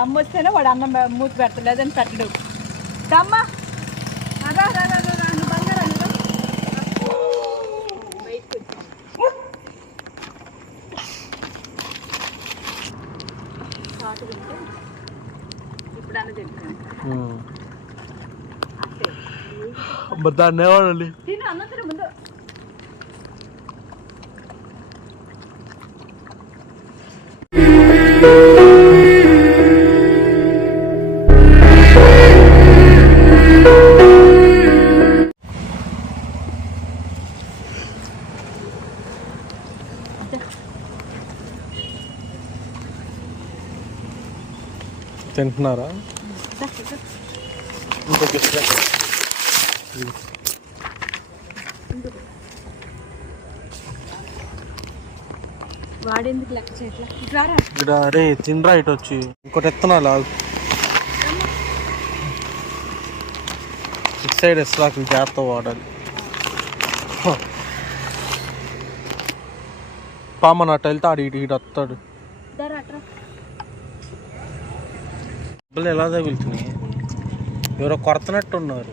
అమ్మ వస్తేనే వాడు అన్నం మూతి పెడతాడు, లేదని పెట్టడు. అమ్మ బంగారం ఇప్పుడు అన్న దాన్ని ఏవాడండి తిను అన్న తిను ముందు. తింటున్నారా? వాడేందుకు లెక్క చేయట్లా? అరే తినరా ఇటు వచ్చి ఇంకోటి ఎత్తనాలా ఇటు సైడ్ ఇస్లాక్ జాగ్రత్త వాడాలి. పామన్ అట్ట వెళ్తే ఆడు ఇటు ఇటు వస్తాడు. డబ్బులు ఎలా తగులుతున్నాయి? ఎవరో కొరతనట్టు ఉన్నారు.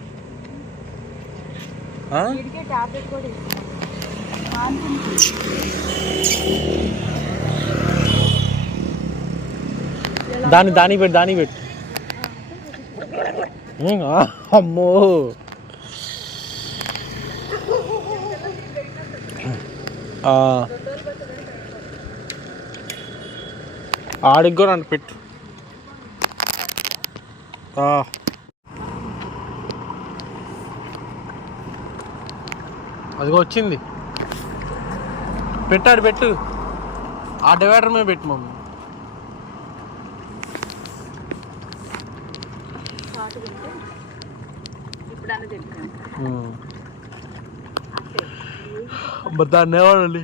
దానికి పెట్టు. అమ్మో ఆడికి కూడా నన్ను పెట్టు. అదిగో వచ్చింది. పెట్టాడు పెట్టు. ఆ డివైడర్ మీద పెట్టు మమ్మీ. దాన్ని ఏవాడండి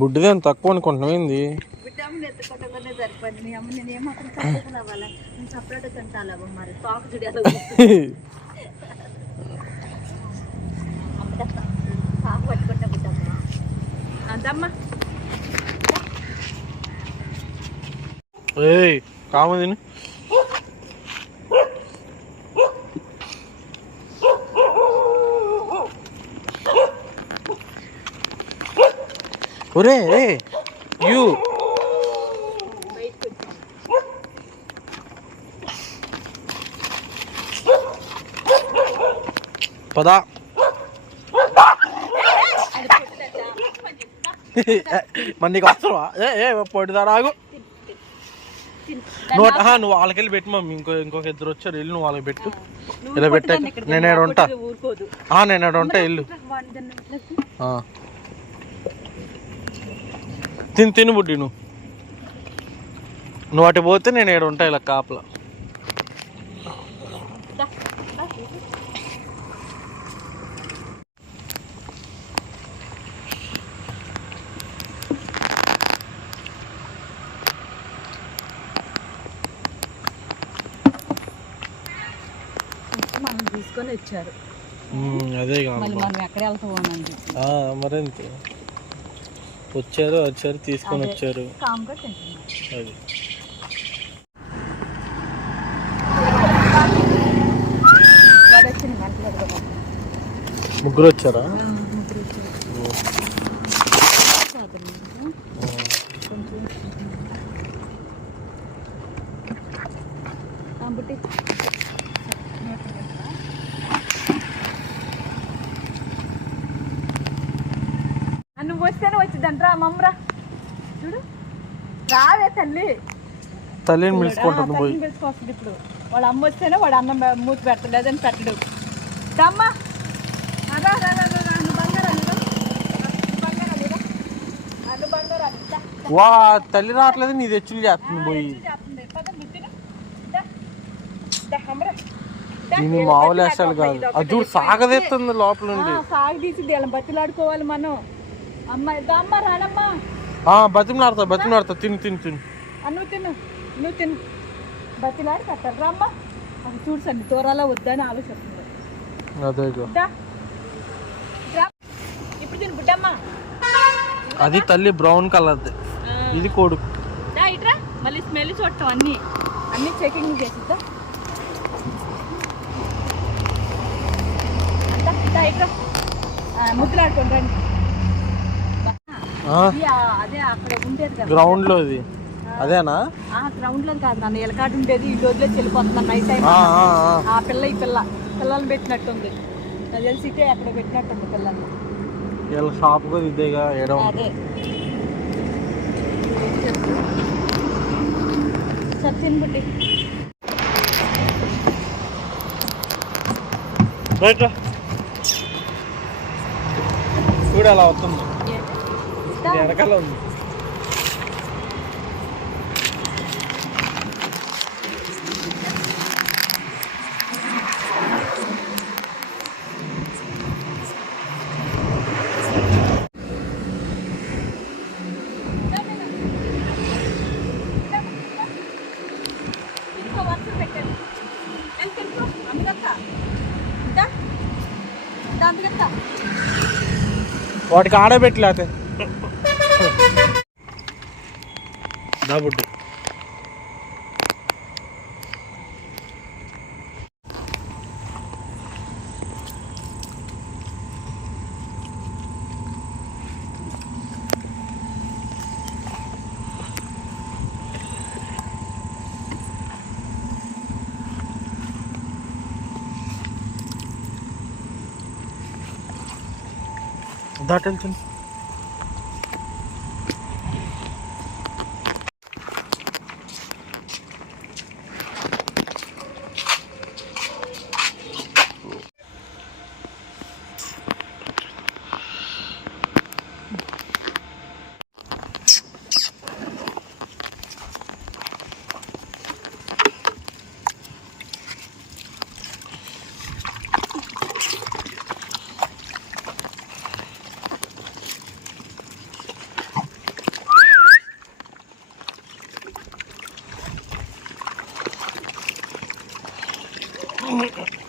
బుడ్డిదేం తక్కువ అనుకుంటున్నావు ఏంది? ఏయ్ కాము తిను. ఒరే యూ పదా. మరి నీకు అవసరమా? పొడిదారాగు. నువ్వు వాళ్ళకెళ్ళి పెట్టు మమ్మీ. ఇంకొక ఇద్దరు వచ్చారు, ఇల్లు నువ్వు వాళ్ళకి పెట్టు. ఇలా పెట్టాక నేను ఏడు ఉంటా. నేను ఏడు ఉంటా ఇల్లు. తిను బుడ్డి. నువ్వు అటు పోతే నేను ఏడు ఉంటా ఇలా కాపలా. మనం తీసుకొని వచ్చారు. అదే మనం ఎక్కడ వెళ్తామని మరింత వచ్చారు తీసుకొని వచ్చారు. అది ముగ్గురు వచ్చారా? నువ్వు వస్తేనే వచ్చిందంటరా మమ్మరా. చూడు రావే తల్లిని పిలుచుకుంటుంది. పిలుచుకొస్తుంది. ఇప్పుడు వాళ్ళ అమ్మ వస్తేనే వాడు అన్నం మూతి పెడతాడు, లేదని పెట్టడు. అమ్మ వా తల్లి రావట్లేదు, నీ తెచ్చులు చేస్తుంది పోయి. దీన్ని మామూలు అసలు కాదు. అది చూడు సాగదెత్తుంది లోపల నుండి. సాగు తీసి వీళ్ళని బతిలాడుకోవాలి మనం. అమ్మాయి అమ్మ రానమ్మా. బతిమలాడతా తిను నువ్వు తిను బతిలాడి కట్టారు రామ్మ. అది చూడు సండి దూరాలో వద్దని ఆలోచిస్తుంది. అదే ఇప్పుడు తిను బుడ్డమ్మ. అది తల్లి బ్రౌన్ కలర్ది, ఇది కొడుకు. ఇట్రా మళ్ళీ స్మెల్ చూడటం అన్ని చెకింగ్ చేసిద్దా. ఇట్రా ముద్దులాడుకోండి రండి. అదే అక్కడ ఉండేది కదా గ్రౌండ్ లో. ఇది అదేనా? గ్రౌండ్ లో కాదు నాన్న, ఎలకాడు ఉండేది. ఈ రోజులో వెళ్ళిపోతున్నాను నైట్ టైం. ఆ పిల్ల ఈ పిల్లల్ని పెట్టినట్టుంది. నాకు తెలిసి ఇటే అక్కడ పెట్టినట్టుంది పిల్లల్ని. వీళ్ళ షాప్ కూడా ఇదేగా. అదే సత్యం బుడ్డి చూడు అలా వస్తుంది. వెనకాల ఉంది. వాటికి ఆడబెట్టలేతే దాబుడ్డు. దాటెళ్తుంది. Oh my God.